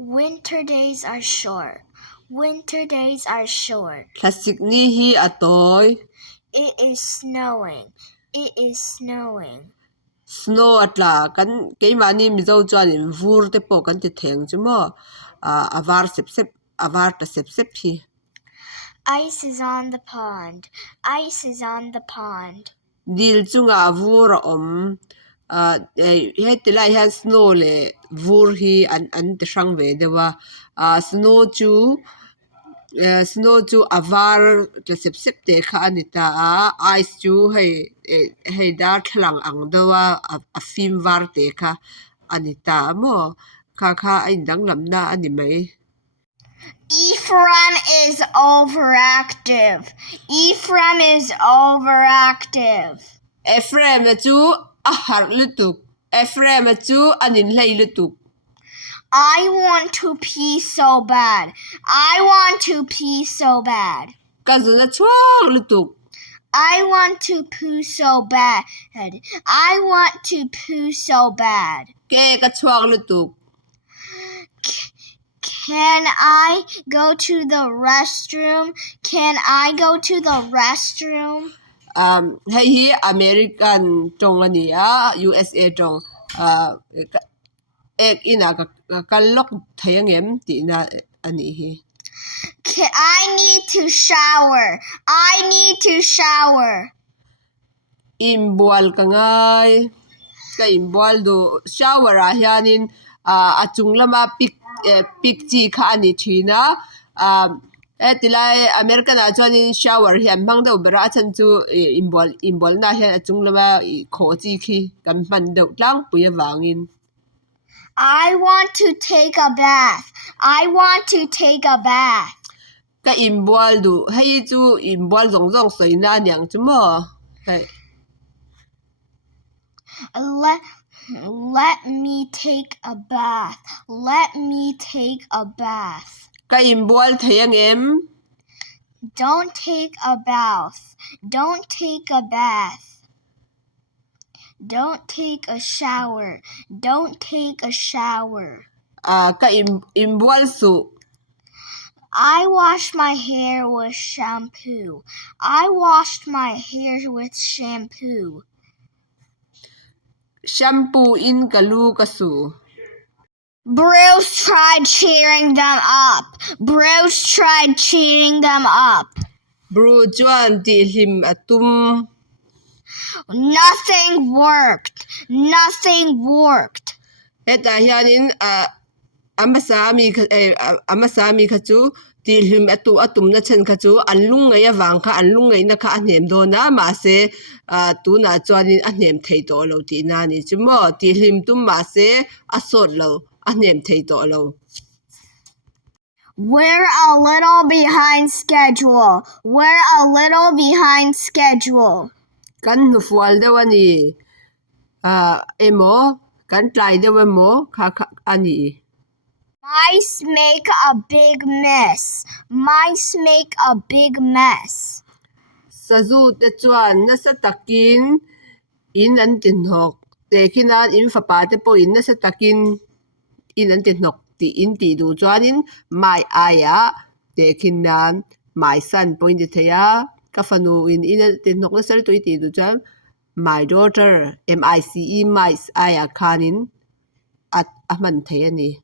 Winter days are short. Winter days are short. Classic ni hi atoy. It is snowing. It is snowing. Snow atla kan keimani Mizo chuanin vur te po kan ti theng chu mo avar sep avar ta sep hi. Ice is on the pond. Ice is on the pond. Dil chunga vur om he tilai han snow le vur hi an ti sang ve dewa snow chu avar ta sep te kha anita ice chu hei dar thlang ang dewa a fim var te kha anita mo kha ain dang lamna ani mai. Ephraim is overactive. Ephraim is overactive. Ephraim chu a har lutuk. Ephraim chu anin hlei lutuk. I want to pee so bad. I want to pee so bad. Kazuna chuang lutuk. I want to poo so bad. I want to poo so bad. Ke ka chuang lutuk. Can I go to the restroom? Can I go to the restroom? Hei hi American tong ani USA tong ek ina ka lok thayangem ti na ani hi. I need to shower. I need to shower. Imbual ka ngay. Ka imbual do shower hianin achung lama pik chi kha ani thina tilai American chuanin shower hian mang do bera chan chu imbual na hian achung lama kho chi khi kan man do tlang puya wangin. I want to take a bath. I want to take a bath. Ka imbual du hei chu imbual zong soi na nyang chu mo. Hey. Let me take a bath. Let me take a bath. Ka imbual thayang em. Don't take a bath. Don't take a bath. Don't take a shower. Don't take a shower. Ka imbual su. I washed my hair with shampoo. I washed my hair with shampoo. Shampoo in kalu kasu. Bruce tried cheering them up. Bruce tried cheering them up. Bruce chuan ti him atum. Nothing worked. Nothing worked. Heta hianin amasami khachu ti him atum na chen khachu anlung ngai awang kha anlung ngai na kha anem do na ma se tu na chuanin anem thei to lo ti na ni chumo ti him tum ma se asot lo anem thei to lo. We're a little behind schedule. We're a little behind schedule. Kan nufual dewani emo kan tlai dewa mo kha ani. Mice make a big mess. Mice make a big mess. Sazu te chuan na sa takin in an tinhok te khinan in fapa te po in na sa takin in an tinhok ti in ti du chuanin mai aya te khinan mai san point te thaya ka fanu in an tinhok na sal tu ti du chuan my daughter mice mice aya khanin at aman thaya ni.